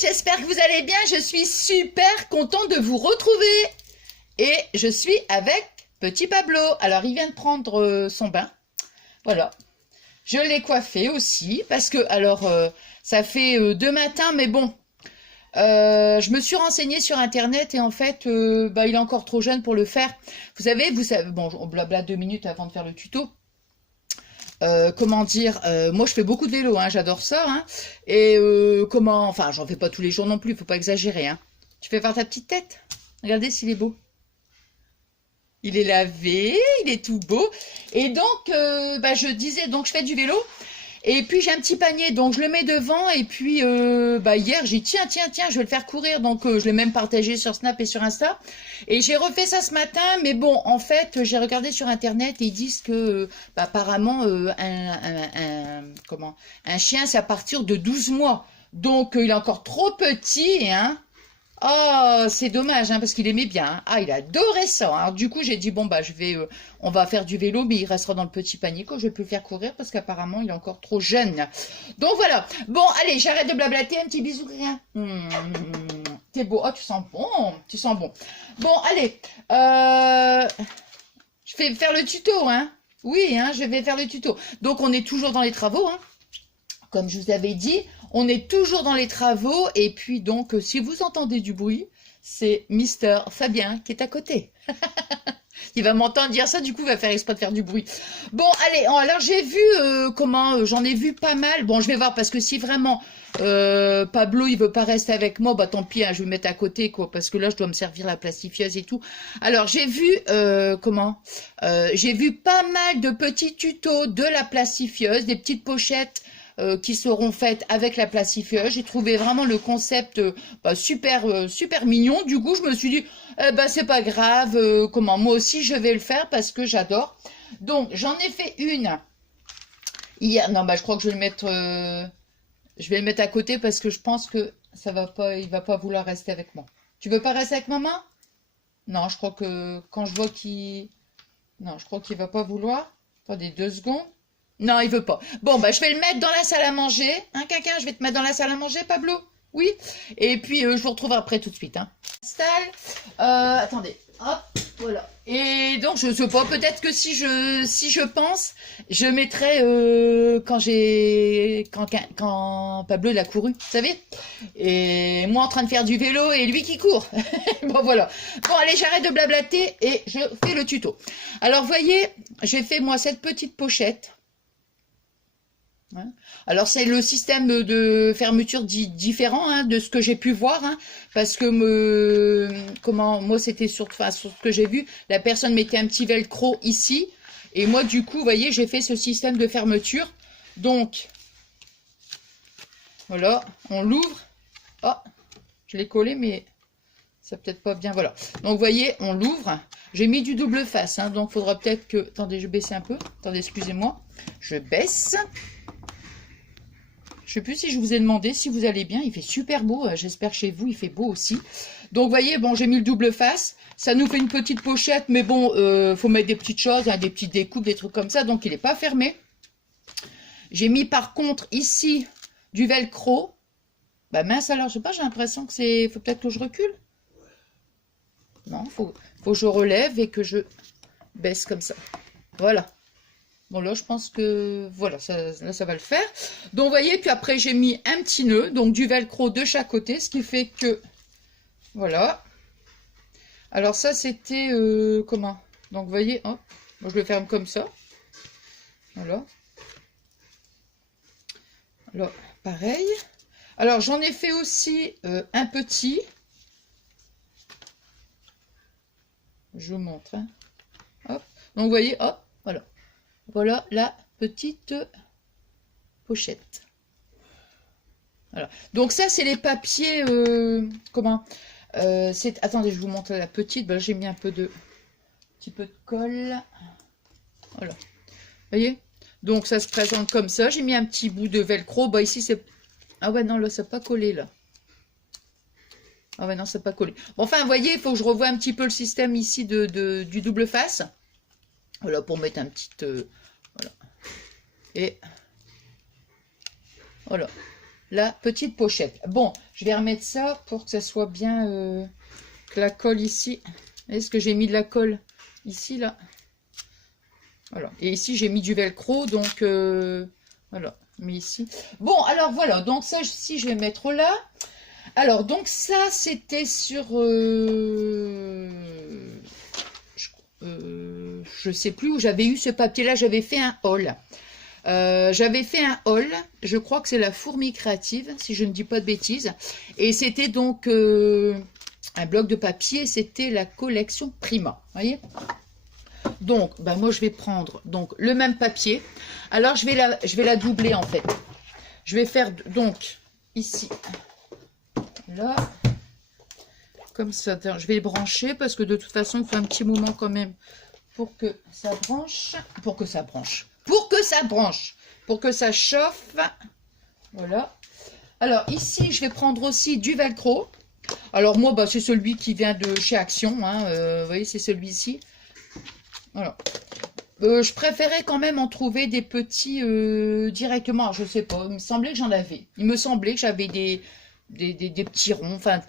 j'espère que vous allez bien, je suis super contente de vous retrouver. Et je suis avec petit Pablo. Alors, il vient de prendre son bain, voilà. Je l'ai coiffé aussi, parce que, alors, ça fait 2 matins, mais bon, je me suis renseignée sur Internet et en fait, il est encore trop jeune pour le faire. Vous savez, bon, on blabla 2 minutes avant de faire le tuto. Comment dire, moi je fais beaucoup de vélo, hein, j'adore ça, hein, et enfin j'en fais pas tous les jours non plus, faut pas exagérer, hein. Tu fais voir ta petite tête, regardez s'il est beau, il est lavé, il est tout beau, et donc je disais, donc je fais du vélo, et puis j'ai un petit panier, donc je le mets devant, et puis hier j'ai dit tiens, je vais le faire courir, donc je l'ai même partagé sur Snap et sur Insta, et j'ai refait ça ce matin, mais bon, en fait, j'ai regardé sur Internet, et ils disent que apparemment un chien c'est à partir de 12 mois, donc il est encore trop petit, hein. Oh, c'est dommage, hein, parce qu'il aimait bien, hein. Ah, il adorait ça, hein. Alors, du coup, j'ai dit, bon, on va faire du vélo, mais il restera dans le petit panier, quoi. Je vais plus le faire courir, parce qu'apparemment, il est encore trop jeune. Donc, voilà. Bon, allez, j'arrête de blablater. Un petit bisou, rien. T'es beau. Oh, tu sens bon. Tu sens bon. Bon, allez. Je vais faire le tuto, hein. Oui, hein, je vais faire le tuto. Donc, on est toujours dans les travaux, hein. Comme je vous avais dit, on est toujours dans les travaux. Et puis donc, si vous entendez du bruit, c'est Mister Fabien qui est à côté. Il va m'entendre dire ça, du coup, il va faire exprès de faire du bruit. Bon, allez, alors j'ai vu j'en ai vu pas mal. Bon, je vais voir, parce que si vraiment Pablo, il veut pas rester avec moi, bah tant pis, hein, je vais le mettre à côté, quoi, parce que là, je dois me servir la plastifieuse et tout. Alors, j'ai vu, j'ai vu pas mal de petits tutos de la plastifieuse, des petites pochettes qui seront faites avec la plastifieuse. J'ai trouvé vraiment le concept super mignon. Du coup, je me suis dit, c'est pas grave, moi aussi je vais le faire parce que j'adore. Donc, j'en ai fait une hier. Non, je crois que je vais le mettre à côté parce que je pense que ça va pas, il va pas vouloir rester avec moi. Tu veux pas rester avec maman? Non, je crois que quand je vois qu'il... Non, je crois qu'il va pas vouloir. Attendez 2 secondes. Non, il veut pas. Bon, je vais le mettre dans la salle à manger. Hein, quelqu'un, je vais te mettre dans la salle à manger, Pablo? Oui. Et puis, je vous retrouve après tout de suite. Hein. Installe. Attendez. Hop, voilà. Et donc, je sais pas, peut-être que si je pense, je mettrai quand Pablo il a couru, vous savez. Et moi en train de faire du vélo et lui qui court. Bon, voilà. Bon, allez, j'arrête de blablater et je fais le tuto. Alors, voyez, j'ai fait moi cette petite pochette. Alors c'est le système de fermeture différent, hein, de ce que j'ai pu voir, hein, parce que moi c'était sur ce que j'ai vu, la personne mettait un petit velcro ici, et moi du coup, vous voyez, j'ai fait ce système de fermeture. Donc voilà, on l'ouvre. Oh, je l'ai collé, mais ça peut-être pas bien. Voilà. Donc vous voyez, on l'ouvre. J'ai mis du double face, hein, donc faudra peut-être que... Attendez, je baisse un peu. Attendez, excusez-moi. Je baisse. Je sais plus si je vous ai demandé si vous allez bien. Il fait super beau. J'espère chez vous, il fait beau aussi. Donc, vous voyez, bon, j'ai mis le double face. Ça nous fait une petite pochette, mais bon, faut mettre des petites choses, hein, des petites découpes, des trucs comme ça. Donc, il n'est pas fermé. J'ai mis par contre ici du velcro. Mince, alors, je sais pas, j'ai l'impression que c'est... Faut peut-être que je recule. Non, faut que je relève et que je baisse comme ça. Voilà. Bon, là, je pense que, voilà, là, ça va le faire. Donc, vous voyez, puis après, j'ai mis un petit nœud, donc du velcro de chaque côté, ce qui fait que, voilà. Alors, ça, c'était, comment? Donc, vous voyez, hop, moi, je le ferme comme ça. Voilà. Alors, pareil. Alors, j'en ai fait aussi un petit. Je vous montre, hein. Hop. Donc, vous voyez, hop, voilà. Voilà la petite pochette. Voilà. Donc ça, c'est les papiers... attendez, je vous montre la petite. J'ai mis un petit peu de colle. Voilà. Vous voyez? Donc ça se présente comme ça. J'ai mis un petit bout de velcro. Ici, c'est... Ah ouais, non, là, ça n'a pas collé, là. Ah ouais, non, ça n'a pas collé. Bon, enfin, vous voyez, il faut que je revoie un petit peu le système ici du double face. Voilà, pour mettre un petit... voilà. Et voilà. la petite pochette. Bon, je vais remettre ça pour que ça soit bien, que la colle ici. Est-ce que j'ai mis de la colle ici, là? Voilà. Et ici, j'ai mis du velcro, donc voilà, mais ici. Bon, alors voilà, donc ça, si je vais mettre là. Alors, donc ça, c'était sur... je sais plus où j'avais eu ce papier-là, j'avais fait un haul. Je crois que c'est la Fourmi Créative, si je ne dis pas de bêtises. Et c'était donc un bloc de papier, c'était la collection Prima, voyez. Donc, ben moi, je vais prendre donc le même papier. Alors, je vais la doubler, en fait. Je vais faire, donc, ici, là, comme ça. Attends, je vais les brancher, parce que de toute façon, il faut un petit moment quand même pour que ça branche. Pour que ça chauffe. Voilà. Alors, ici, je vais prendre aussi du velcro. Alors, moi, bah, c'est celui qui vient de chez Action. Hein, vous voyez, c'est celui-ci. Voilà. Je préférais quand même en trouver des petits directement. Alors, je sais pas, il me semblait que j'en avais. Il me semblait que j'avais des petits ronds. Enfin,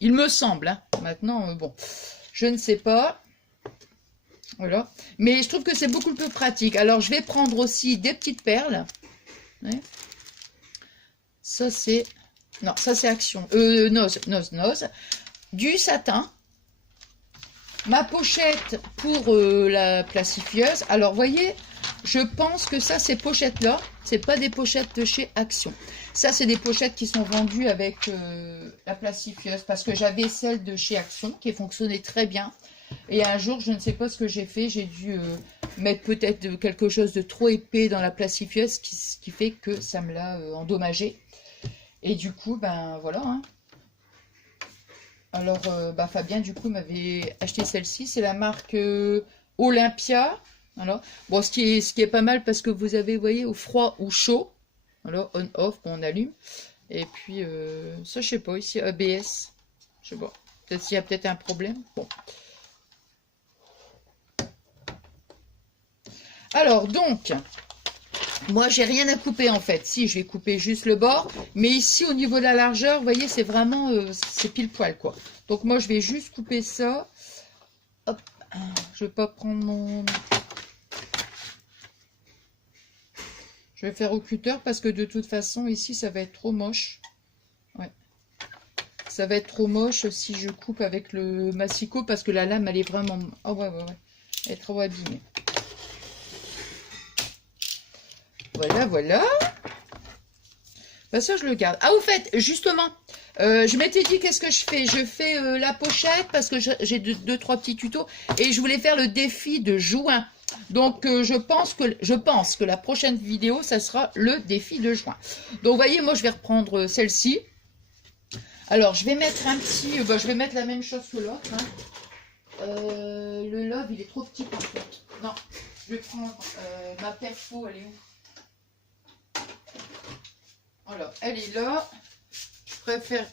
il me semble. Hein. Maintenant, bon, je ne sais pas. Voilà. Mais je trouve que c'est beaucoup plus pratique. Alors, je vais prendre aussi des petites perles. Ouais. Ça, c'est... Non, ça, c'est Action. Noz. Du satin. Ma pochette pour la plastifieuse. Alors, voyez, je pense que ça, ces pochettes-là, c'est pas des pochettes de chez Action. Ça, c'est des pochettes qui sont vendues avec la plastifieuse. Parce que j'avais celle de chez Action qui fonctionnait très bien. Et un jour, je ne sais pas ce que j'ai fait. J'ai dû mettre peut-être quelque chose de trop épais dans la plastifieuse, ce qui fait que ça me l'a endommagé. Et du coup, ben voilà. Hein. Alors, bah, Fabien, du coup, m'avait acheté celle-ci. C'est la marque Olympia. Alors, bon, ce qui est pas mal parce que vous avez, vous voyez, au froid ou chaud. Alors, on-off, on allume. Et puis, ça, je sais pas, ici, ABS. Je sais pas. Peut-être s'il y a peut-être un problème. Bon. Alors, donc, moi, j'ai rien à couper, en fait. Si, je vais couper juste le bord. Mais ici, au niveau de la largeur, vous voyez, c'est vraiment, c'est pile poil, quoi. Donc, moi, je vais juste couper ça. Hop. Je vais pas prendre mon... Je vais faire au cutter parce que de toute façon, ici, ça va être trop moche. Ouais. Ça va être trop moche si je coupe avec le massicot parce que la lame, elle est vraiment... Oh, ouais. Elle est trop abîmée. Voilà. Bah ça, je le garde. Ah, au fait, justement, je m'étais dit, qu'est-ce que je fais? Je fais la pochette parce que j'ai deux, trois petits tutos. Et je voulais faire le défi de juin. Donc, je pense que la prochaine vidéo, ça sera le défi de juin. Donc, vous voyez, moi, je vais reprendre celle-ci. Alors, je vais mettre un petit... je vais mettre la même chose que l'autre. Hein. Le love, il est trop petit par contre. Non, je vais prendre ma perfo, elle est où? Voilà, elle est là. Je préfère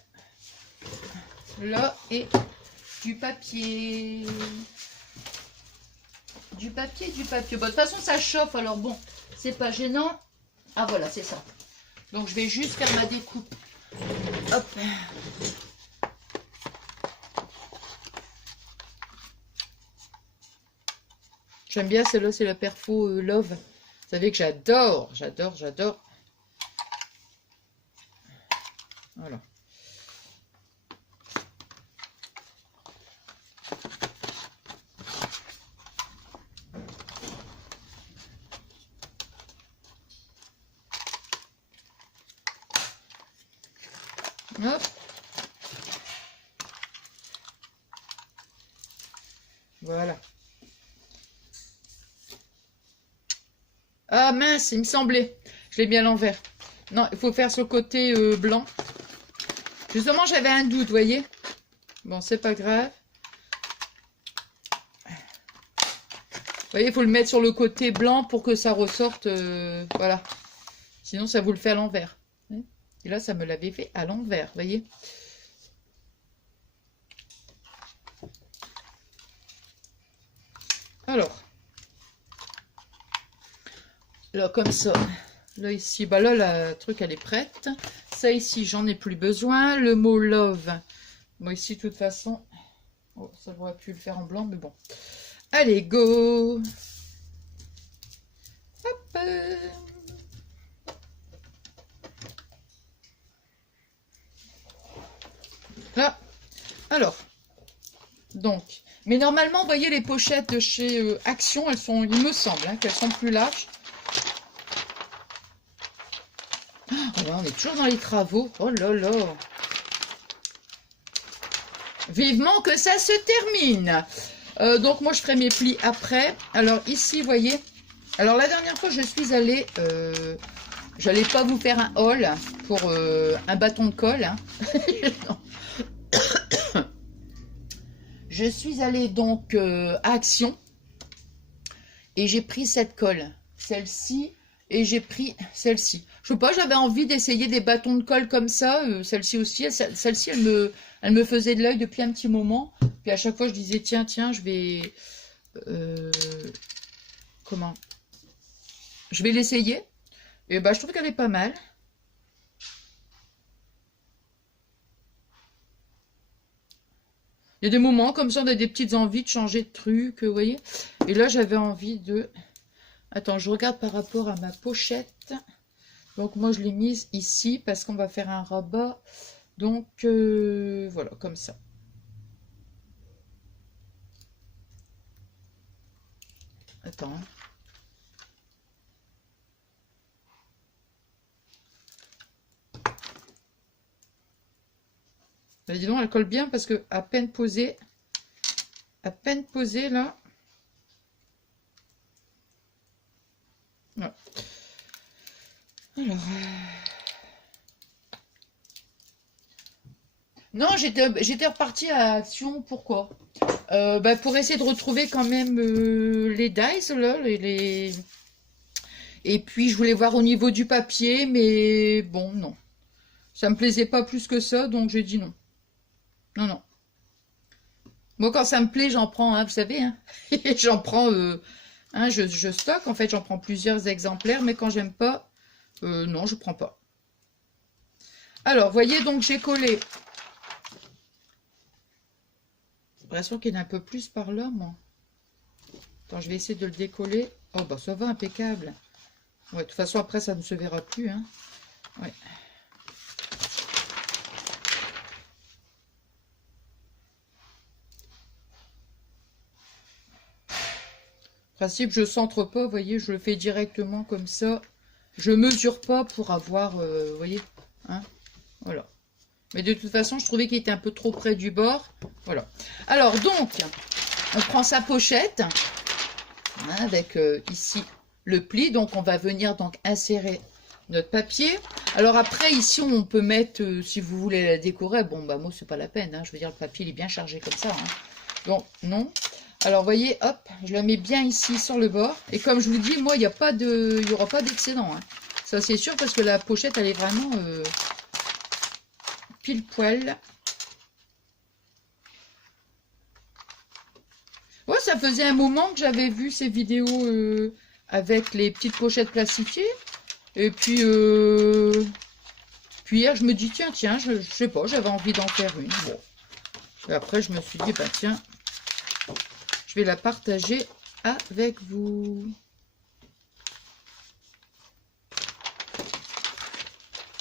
là et du papier. Du papier. Bon, de toute façon, ça chauffe, alors bon, c'est pas gênant. Ah, voilà, c'est ça. Donc, je vais juste faire ma découpe. Hop. J'aime bien celle-là, c'est la perfo Love. Vous savez que j'adore. Voilà. Hop. Voilà. Ah mince, il me semblait. Je l'ai mis à l'envers. Non, il faut faire sur le côté blanc. Justement, j'avais un doute, vous voyez. Bon, c'est pas grave. Vous voyez, il faut le mettre sur le côté blanc pour que ça ressorte. Voilà. Sinon, ça vous le fait à l'envers. Et là, ça me l'avait fait à l'envers, vous voyez. Alors. Là, comme ça. Là, ici. Bah là, la truc, elle est prête. Ça ici, j'en ai plus besoin. Le mot love. Bon, ici, de toute façon, oh, ça aurait pu le faire en blanc, mais bon. Allez, go. Hop. Là. Alors. Donc. Mais normalement, vous voyez, les pochettes de chez Action, elles sont, il me semble, hein, qu'elles sont plus larges. Oh, ouais, on est toujours dans les travaux. Oh là là. Vivement que ça se termine. Donc moi je ferai mes plis après. Alors ici vous voyez. Alors la dernière fois je suis allée. J'allais pas vous faire un haul pour un bâton de colle. Hein. Je suis allée donc à Action. Et j'ai pris cette colle. Celle-ci. Et j'ai pris celle-ci. Je sais pas, j'avais envie d'essayer des bâtons de colle comme ça. Celle-ci aussi. Celle-ci, elle me faisait de l'œil depuis un petit moment. Puis à chaque fois, je disais, tiens, je vais... comment? Je vais l'essayer. Et bah, je trouve qu'elle est pas mal. Il y a des moments comme ça, on a des petites envies de changer de truc, vous voyez. Et là, j'avais envie de... Attends, je regarde par rapport à ma pochette. Donc, moi, je l'ai mise ici parce qu'on va faire un rabat. Donc, voilà, comme ça. Attends. Là, dis donc, elle colle bien parce que à peine posée là. Ouais. Alors. Non, j'étais repartie à Action. Pourquoi? Bah, pour essayer de retrouver quand même les dies là, et puis je voulais voir au niveau du papier, mais bon, non. Ça me plaisait pas plus que ça, donc j'ai dit non. Non, non. Moi, quand ça me plaît, j'en prends, hein, vous savez, hein. J'en prends, hein, je stocke, en fait, j'en prends plusieurs exemplaires, mais quand j'aime pas, non, je prends pas. Alors, voyez, donc j'ai collé. J'ai l'impression qu'il y en a un peu plus par là, moi. Attends, je vais essayer de le décoller. Oh, bah, ça va, impeccable. Ouais, de toute façon, après, ça ne se verra plus, hein. Ouais. Principe, je centre pas, vous voyez, je le fais directement comme ça. Je mesure pas pour avoir, vous voyez, hein, voilà. Mais de toute façon, je trouvais qu'il était un peu trop près du bord, voilà. Alors donc, on prend sa pochette, hein, avec ici le pli, donc on va venir donc insérer notre papier. Alors après, ici, on peut mettre, si vous voulez la décorer, bon, bah moi, c'est pas la peine, hein, je veux dire, le papier, il est bien chargé comme ça, hein. Donc, non. Alors, vous voyez, hop, je la mets bien ici sur le bord. Et comme je vous dis, moi, il n'y aura pas d'excédent, hein. Ça, c'est sûr, parce que la pochette, elle est vraiment pile poil. Ouais, ça faisait un moment que j'avais vu ces vidéos avec les petites pochettes plastifiées. Et puis, hier, je me dis, tiens, je sais pas, j'avais envie d'en faire une. Bon. Et après, je me suis dit, bah tiens, je vais la partager avec vous.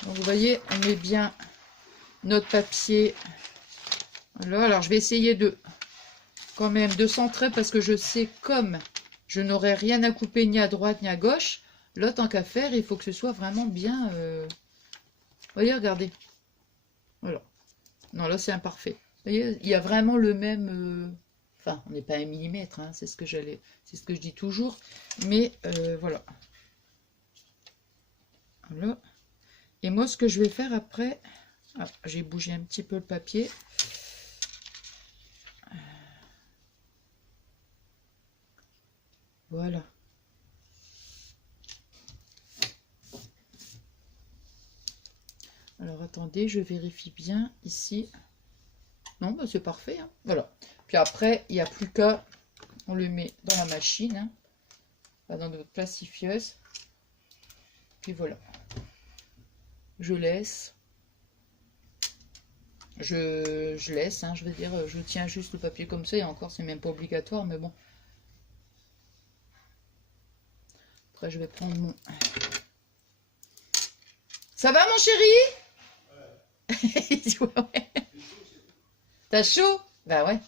Donc, vous voyez, on met bien notre papier. Voilà, alors je vais essayer de quand même de centrer parce que je sais comme je n'aurai rien à couper ni à droite ni à gauche. Là, tant qu'à faire, il faut que ce soit vraiment bien... Vous voyez, regardez. Voilà. Non, là, c'est imparfait. Vous voyez, il y a vraiment le même... Enfin, on n'est pas à 1 millimètre, hein, c'est ce que je dis toujours. Mais voilà. Voilà. Et moi, ce que je vais faire après... Ah, j'ai bougé un petit peu le papier. Voilà. Alors, attendez, je vérifie bien ici. Non, bah, c'est parfait, hein. Voilà. Puis après, il n'y a plus qu'à... On le met dans la machine, hein, dans notre plastifieuse. Puis voilà. Je laisse. je laisse, hein, je veux dire, je tiens juste le papier comme ça, et encore, c'est même pas obligatoire, mais bon. Après, je vais prendre mon... Ça va, mon chéri? Il dit ouais, ouais. T'as chaud? Bah ouais.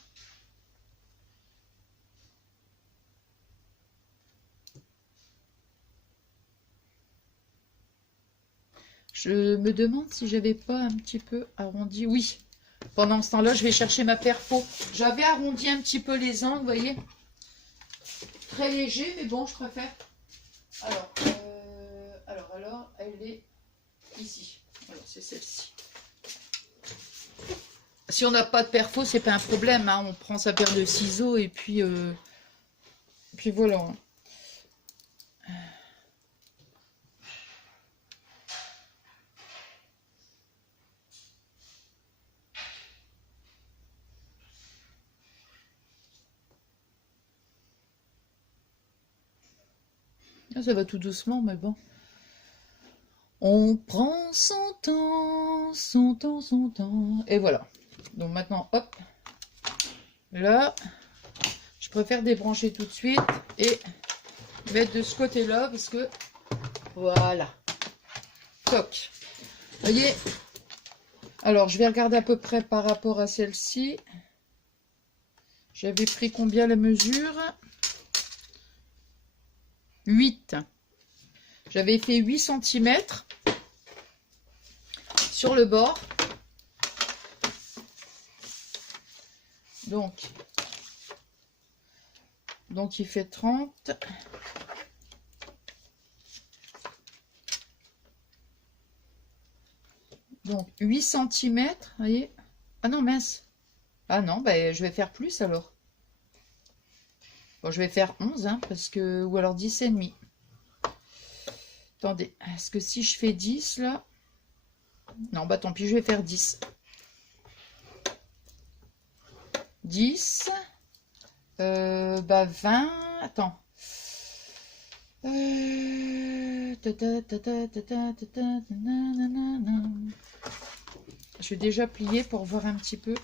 Je me demande si j'avais pas un petit peu arrondi. Oui. Pendant ce temps-là, je vais chercher ma perfo. J'avais arrondi un petit peu les angles, vous voyez. Très léger, mais bon, je préfère. Alors, elle est ici. Alors, c'est celle-ci. Si on n'a pas de perfo, c'est pas un problème, hein. On prend sa paire de ciseaux et puis voilà. Ah, ça va tout doucement, mais bon. On prend son temps, son temps, son temps. Et voilà. Donc maintenant, hop. Là, je préfère débrancher tout de suite et mettre de ce côté-là parce que voilà. Toc. Vous voyez? Alors, je vais regarder à peu près par rapport à celle-ci. J'avais pris combien la mesure? 8. J'avais fait 8 cm sur le bord. Donc il fait 30. Donc 8 cm, vous voyez? Ah non, mince. Ah non, ben, je vais faire plus alors. Bon, je vais faire 11, hein, parce que... Ou alors 10 et demi. Attendez, est-ce que si je fais 10, là... Non, bah tant pis, je vais faire 10. 10. Bah 20... Attends. Je vais déjà plier pour voir un petit peu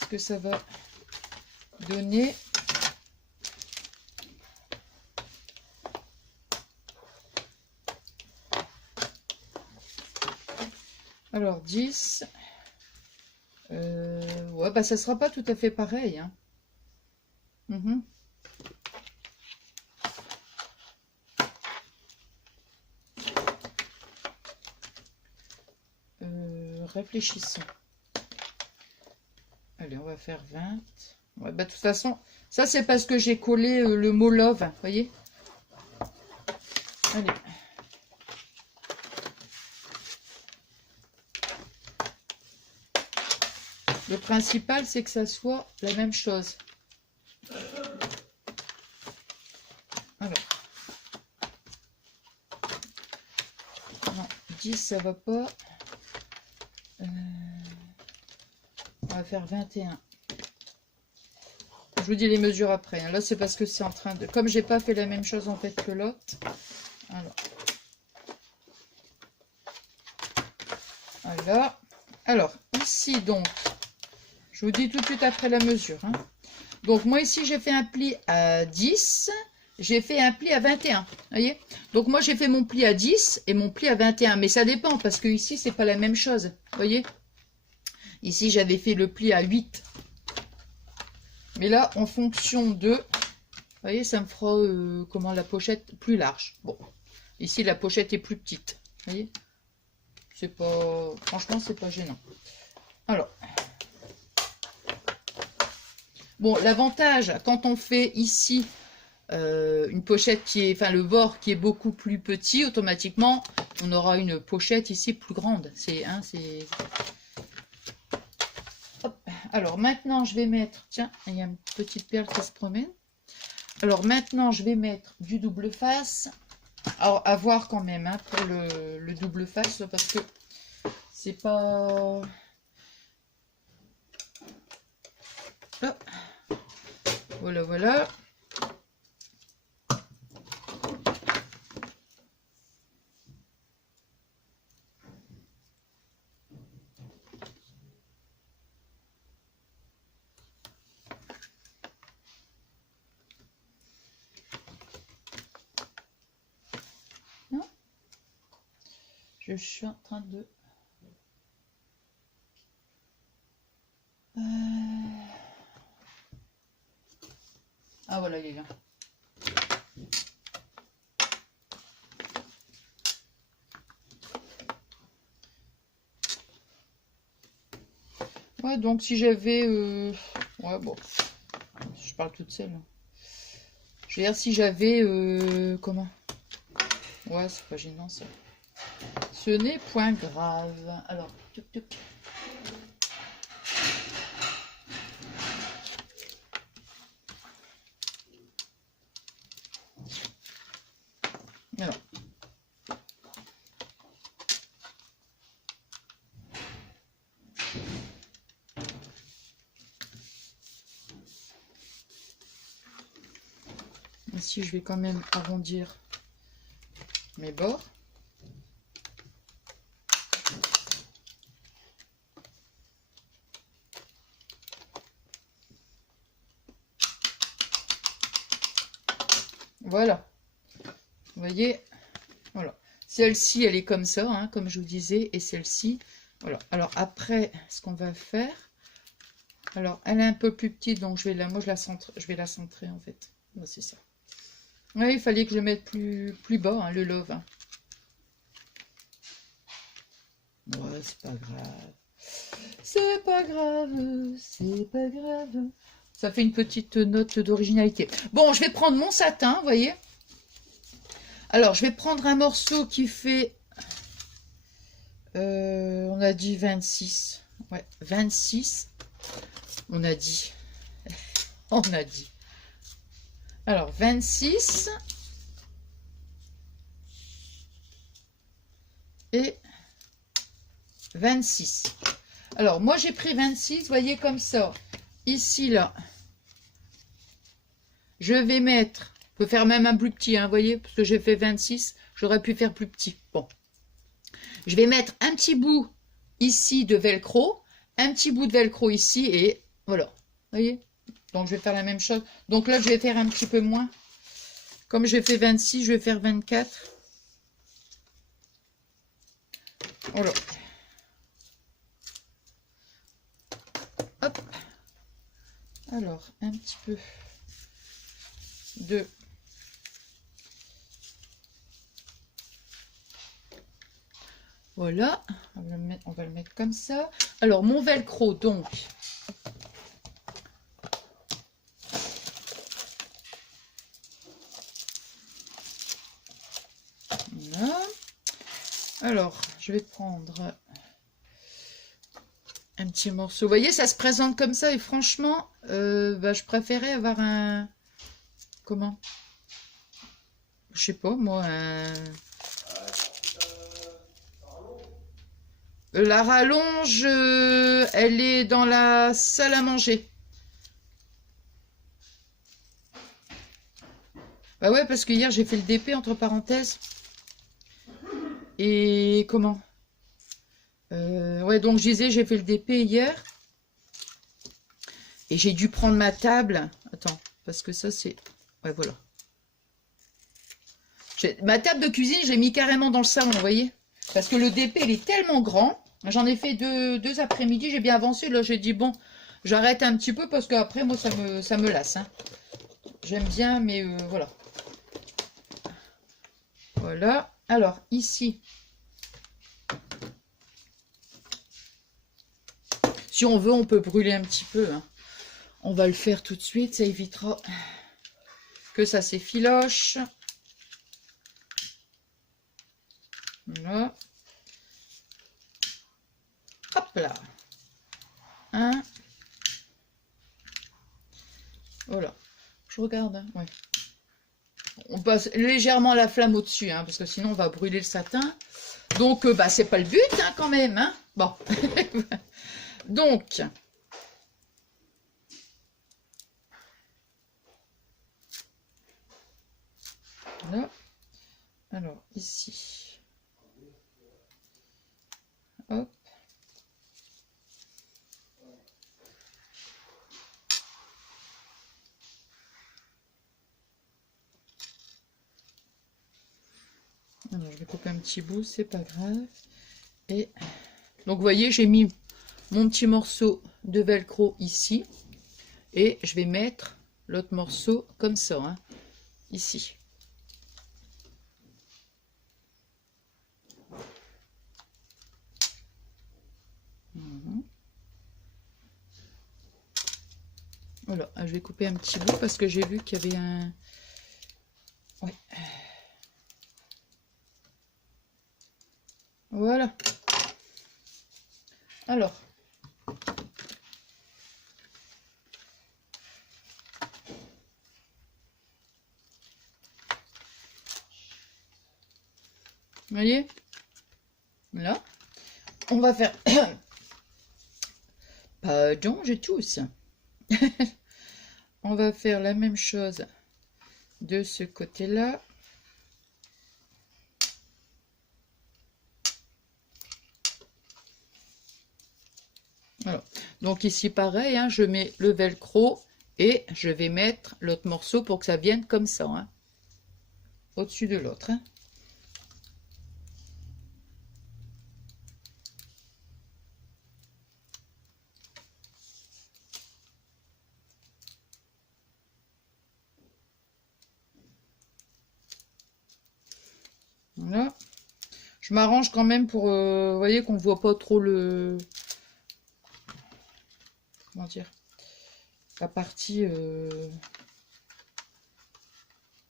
ce que ça va donner. Alors 10. Ouais, bah ça sera pas tout à fait pareil, hein. Réfléchissons. Allez, on va faire 20. Ouais, bah de toute façon, ça c'est parce que j'ai collé le mot love, vous voyez. Allez. Le principal, c'est que ça soit la même chose. Alors. Non, 10, ça va pas. On va faire 21. Je vous dis les mesures après. Là, c'est parce que c'est en train de... Comme j'ai pas fait la même chose en fait que l'autre. Alors. Voilà. Alors, ici donc, je vous dis tout de suite après la mesure. Hein. Donc, moi ici, j'ai fait un pli à 10. J'ai fait un pli à 21. Vous voyez? Donc, moi, j'ai fait mon pli à 10 et mon pli à 21. Mais ça dépend parce que ici, c'est pas la même chose. Vous voyez? Ici, j'avais fait le pli à 8. Mais là, en fonction de... Vous voyez, ça me fera comment la pochette plus large. Bon, ici, la pochette est plus petite. Vous voyez? C'est pas... Franchement, c'est pas gênant. Alors... Bon, l'avantage, quand on fait ici une pochette qui est... Enfin, le bord qui est beaucoup plus petit, automatiquement, on aura une pochette ici plus grande. C'est... Hein, c'est... Alors maintenant, je vais mettre... Tiens, il y a une petite perle qui se promène. Alors maintenant, je vais mettre du double face. Alors, à voir quand même hein, pour le double face, parce que c'est pas... Hop. Voilà, voilà. Je suis en train de... Ah voilà, il est là. Ouais, donc si j'avais... Ouais, bon. Je parle toute seule. Je veux dire, si j'avais... Comment? Ouais, c'est pas gênant, ça. Ce n'est point grave. Alors, tuc, tuc. Alors. Ici, je vais quand même arrondir mes bords. Voilà. Vous voyez, voilà. Celle-ci, elle est comme ça, hein, comme je vous disais, et celle-ci, voilà. Alors après, ce qu'on va faire, alors elle est un peu plus petite, donc je vais la, moi je vais la centrer en fait. C'est ça. Oui, il fallait que je mette plus bas, hein, le love. Hein. Ouais, c'est pas grave. C'est pas grave, c'est pas grave. Ça fait une petite note d'originalité. Bon, je vais prendre mon satin, vous voyez. Alors, je vais prendre un morceau qui fait... on a dit 26. Ouais, 26. On a dit. On a dit. Alors, 26. Et 26. Alors, moi, j'ai pris 26, vous voyez, comme ça. Ici, là. Je vais mettre... Je peux faire même un plus petit, hein, vous voyez, parce que j'ai fait 26. J'aurais pu faire plus petit. Bon. Je vais mettre un petit bout ici de velcro, un petit bout de velcro ici, et voilà. Vous voyez? Donc, je vais faire la même chose. Donc là, je vais faire un petit peu moins. Comme j'ai fait 26, je vais faire 24. Voilà. Hop. Alors, un petit peu de... Voilà, on va le mettre comme ça. Alors, mon velcro, donc. Voilà. Alors, je vais prendre un petit morceau. Vous voyez, ça se présente comme ça. Et franchement, bah, je préférais avoir un... Comment? Je sais pas, moi, un... La rallonge, elle est dans la salle à manger. Bah ouais, parce que hier, j'ai fait le DP, entre parenthèses. Et comment? Ouais, donc je disais, j'ai fait le DP hier. Et j'ai dû prendre ma table. Attends, parce que ça, c'est... Ouais, voilà. Ma table de cuisine, j'ai mis carrément dans le salon, vous voyez? Parce que le DP, il est tellement grand. J'en ai fait deux après-midi, j'ai bien avancé. Là, j'ai dit, bon, j'arrête un petit peu parce qu'après, moi, ça me lasse. Hein. J'aime bien, mais voilà. Voilà. Alors, ici, si on veut, on peut brûler un petit peu. Hein. On va le faire tout de suite. Ça évitera que ça s'effiloche. Voilà. Hop là. Un. Voilà. Je regarde. Hein. Ouais. On passe légèrement la flamme au-dessus, hein, parce que sinon on va brûler le satin. Donc, bah, c'est pas le but, hein, quand même. Hein. Bon. Donc. Là. Alors, ici. Hop. Alors, je vais couper un petit bout, c'est pas grave. Et donc, vous voyez, j'ai mis mon petit morceau de velcro ici. Et je vais mettre l'autre morceau comme ça, hein, ici. Voilà, je vais couper un petit bout parce que j'ai vu qu'il y avait un... Ouais. Voilà. Alors. Vous voyez? Là. On va faire... Pardon, je tousse. On va faire la même chose de ce côté-là. Voilà. Donc ici pareil, hein, je mets le velcro et je vais mettre l'autre morceau pour que ça vienne comme ça, hein, au-dessus de l'autre. Hein. Voilà. Je m'arrange quand même pour, vous voyez, qu'on ne voit pas trop le... Comment dire? La partie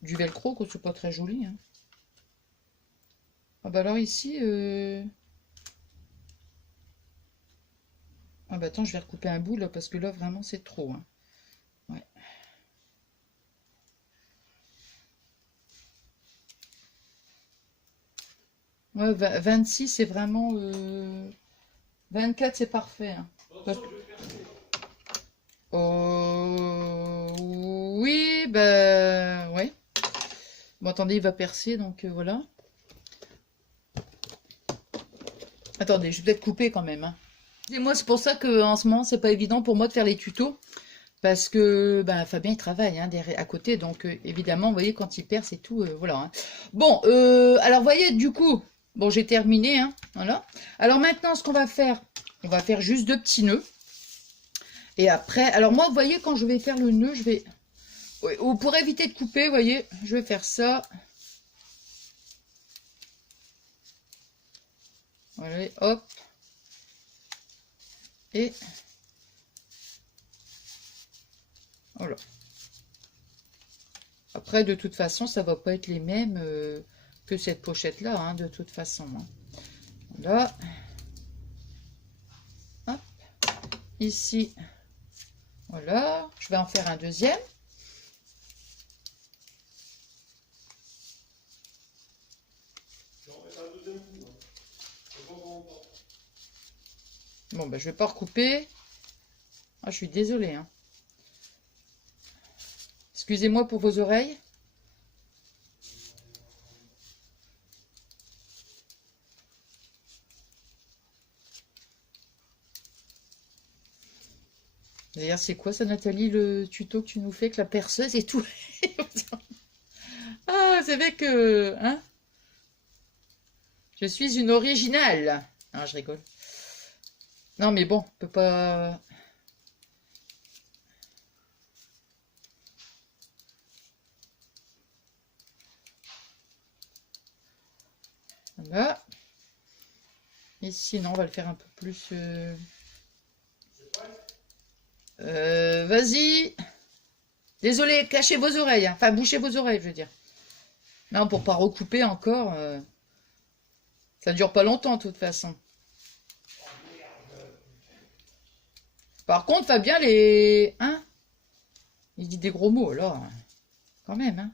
du velcro, que c'est pas très joli. Hein. Ah bah alors ici... Ah bah attends, je vais recouper un bout là, parce que là, vraiment, c'est trop. Hein. Ouais. Ouais, 26, c'est vraiment... 24, c'est parfait. Hein. Parce... oui, bah... ouais. Bon, attendez, il va percer, donc voilà. Attendez, je vais peut-être couper quand même. Hein. Et moi, c'est pour ça qu'en ce moment, c'est pas évident pour moi de faire les tutos. Parce que ben, Fabien, il travaille hein, à côté. Donc, évidemment, vous voyez, quand il perce et tout, voilà. Hein. Bon, alors, vous voyez, du coup, bon, j'ai terminé. Hein, voilà. Alors, maintenant, ce qu'on va faire, on va faire juste 2 petits nœuds. Et après, alors moi, vous voyez, quand je vais faire le nœud, je vais... Ou pour éviter de couper, vous voyez, je vais faire ça. Voilà, hop. Et voilà. Après, de toute façon, ça va pas être les mêmes que cette pochette-là, hein, de toute façon. Hein. Voilà. Hop. Ici. Voilà. Je vais en faire un deuxième. Bon, ben, je vais pas recouper. Ah, je suis désolée. Hein. Excusez-moi pour vos oreilles. D'ailleurs, c'est quoi ça, Nathalie, le tuto que tu nous fais avec la perceuse et tout? Ah, c'est vrai que... Hein, je suis une originale. Non, je rigole. Non, mais bon, on peut pas... Voilà. Ici, non, on va le faire un peu plus... vas-y. Désolé, cachez vos oreilles. Hein. Enfin, bouchez vos oreilles, je veux dire. Non, pour pas recouper encore. Ça dure pas longtemps, de toute façon. Par contre, Fabien, les... Hein? Il dit des gros mots, alors. Quand même, hein.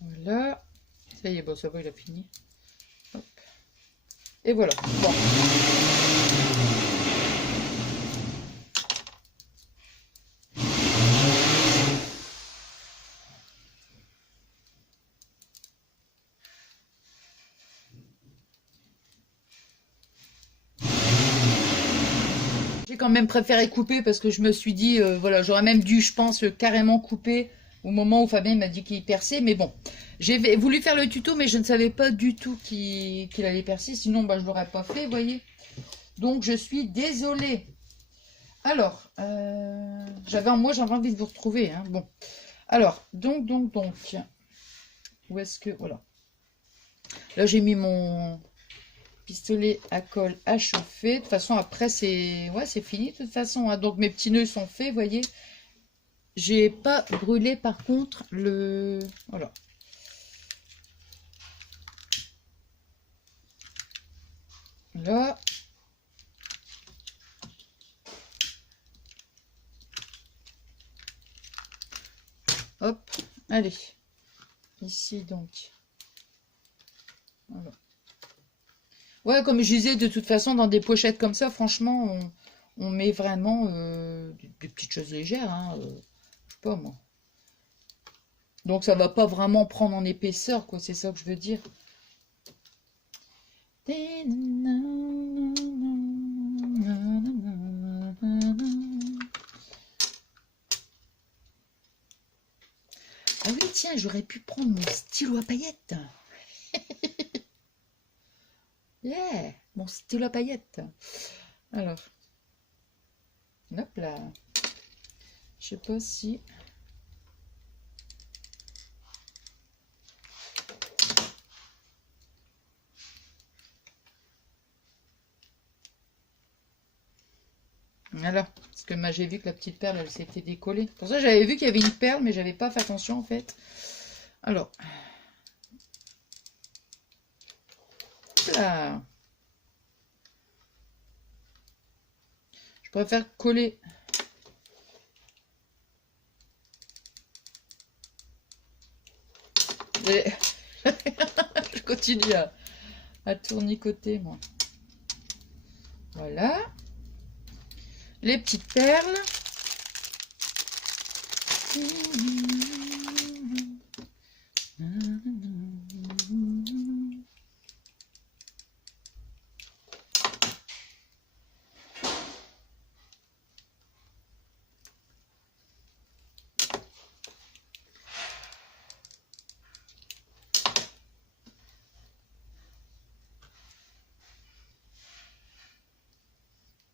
Voilà. Ça y est, bon, ça va, il a fini. Hop. Et voilà. Bon. quand même préféré couper parce que je me suis dit, voilà, j'aurais même dû, je pense, carrément couper au moment où Fabien m'a dit qu'il perçait. Mais bon, j'ai voulu faire le tuto, mais je ne savais pas du tout qu'il allait percer. Sinon, bah, je ne l'aurais pas fait, vous voyez. Donc, je suis désolée. Alors, moi, j'avais envie de vous retrouver. Hein. Bon, alors, donc. Où est-ce que... Voilà. Là, j'ai mis mon pistolet à colle à chauffer. De toute façon, après, c'est fini de toute façon. Hein. Donc, mes petits nœuds sont faits, vous voyez. J'ai pas brûlé, par contre, le... Voilà. Là. Hop. Allez. Ici, donc. Voilà. Ouais, comme je disais, de toute façon, dans des pochettes comme ça, franchement, on met vraiment des petites choses légères. Hein, je sais pas, moi. Donc, ça va pas vraiment prendre en épaisseur, quoi. C'est ça que je veux dire. Ah oui, tiens, j'aurais pu prendre mon stylo à paillettes. Yeah, mon stylo à paillettes. Alors, hop là. Je sais pas si... Voilà, parce que j'ai vu que la petite perle, elle s'était décollée. Pour ça, j'avais vu qu'il y avait une perle, mais j'avais pas fait attention en fait. Alors, là. Je préfère coller. Je continue à tournicoter, moi. Voilà. Les petites perles.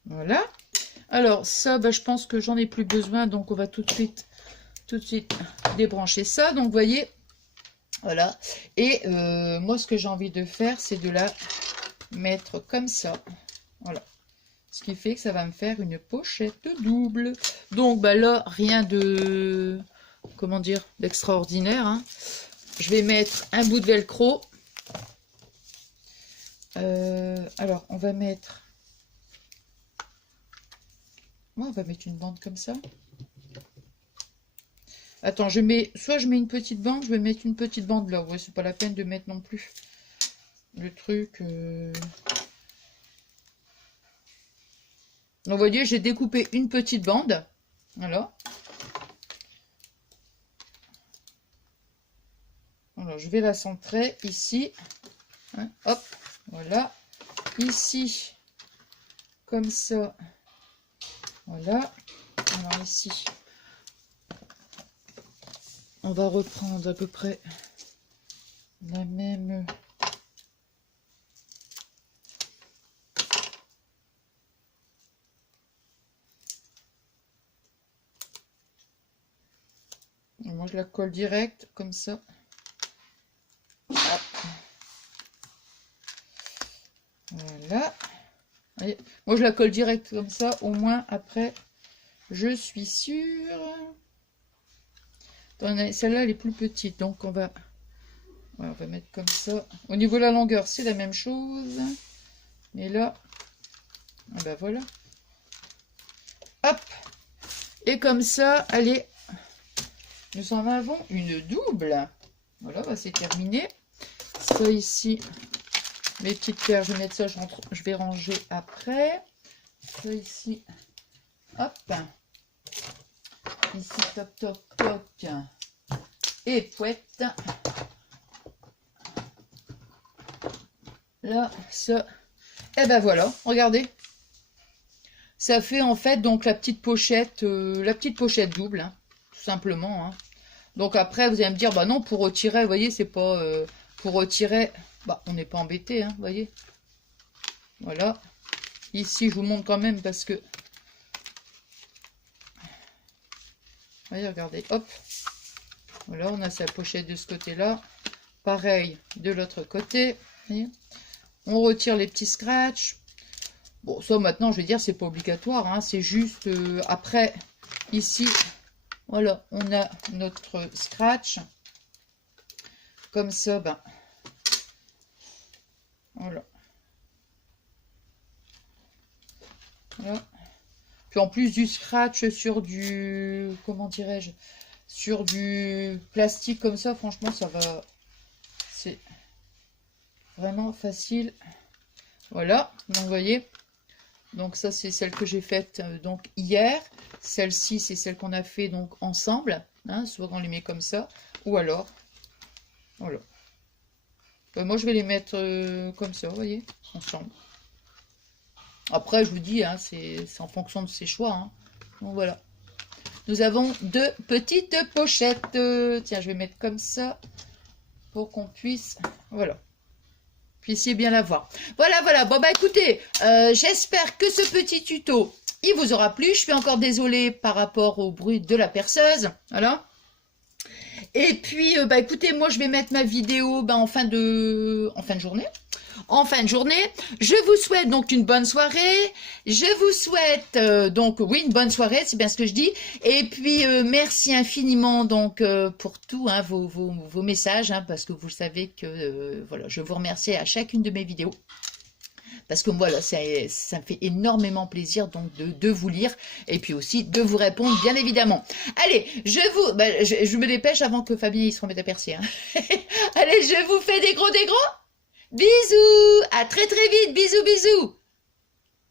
Voilà. Alors ça, bah, je pense que j'en ai plus besoin, donc on va tout de suite débrancher ça. Donc vous voyez, voilà. Et moi, ce que j'ai envie de faire, c'est de la mettre comme ça. Voilà. Ce qui fait que ça va me faire une pochette double. Donc bah là, rien de, comment dire, d'extraordinaire. Hein. Je vais mettre un bout de velcro. Alors, on va mettre... on va mettre une bande comme ça. Attends, soit je mets une petite bande, je vais mettre une petite bande là. Ouais, c'est pas la peine de mettre non plus le truc. Donc, vous voyez, j'ai découpé une petite bande. Voilà. Voilà, je vais la centrer ici. Hein, hop, voilà. Ici, comme ça. Voilà. Alors ici, on va reprendre à peu près la même... Moi, je la colle direct, comme ça. Hop. Voilà. Allez. Moi, je la colle direct comme ça. Au moins, après, je suis sûre. Celle-là, elle est plus petite. Donc, on va mettre comme ça. Au niveau de la longueur, c'est la même chose. Mais là, ah ben voilà. Hop. Et comme ça, allez. Nous en avons une double. Voilà, bah, c'est terminé. Ça ici, mes petites perles, je vais mettre ça, je vais ranger après. Ça ici, hop. Ici, toc, toc, toc. Et pouette. Là, ça. Et ben voilà, regardez. ça fait en fait donc la petite pochette double, hein, tout simplement. Hein. Donc après, vous allez me dire, bah non, pour retirer, vous voyez, c'est pas... pour retirer, bah on n'est pas embêté, hein, vous voyez. Voilà. Ici, je vous montre quand même parce que... Voyez, regardez, hop. Voilà, on a sa pochette de ce côté-là. Pareil de l'autre côté. Voyez. On retire les petits scratchs. Bon, ça maintenant, je vais dire, c'est pas obligatoire. Hein, c'est juste après, ici, voilà, on a notre scratch. Comme ça, ben, voilà. Voilà. Puis en plus du scratch sur du, comment dirais-je, sur du plastique comme ça, franchement, ça va, c'est vraiment facile. Voilà, donc vous voyez, donc ça c'est celle que j'ai faite donc hier. Celle-ci c'est celle qu'on a fait donc ensemble, hein, soit on les met comme ça, ou alors, voilà. Moi je vais les mettre comme ça, vous voyez, ensemble. Après je vous dis, hein, c'est en fonction de ses choix. Hein. Donc voilà. Nous avons deux petites pochettes. Tiens, je vais mettre comme ça pour qu'on puisse, voilà, puissiez bien la voir. Voilà, voilà. Bon, bah écoutez, j'espère que ce petit tuto, il vous aura plu. Je suis encore désolée par rapport au bruit de la perceuse. Voilà. Et puis, bah écoutez, moi, je vais mettre ma vidéo bah, en fin de journée. En fin de journée, je vous souhaite donc une bonne soirée. Je vous souhaite donc, oui, une bonne soirée, c'est bien ce que je dis. Et puis, merci infiniment donc pour tout, hein, vos messages, hein, parce que vous savez que voilà, je vous remercie à chacune de mes vidéos. Parce que voilà, ça me fait énormément plaisir donc de vous lire et puis aussi de vous répondre, bien évidemment. Allez, je me dépêche avant que Fabien il se remette à percer. Hein. Allez, je vous fais des gros bisous. À très très vite. Bisous, bisous.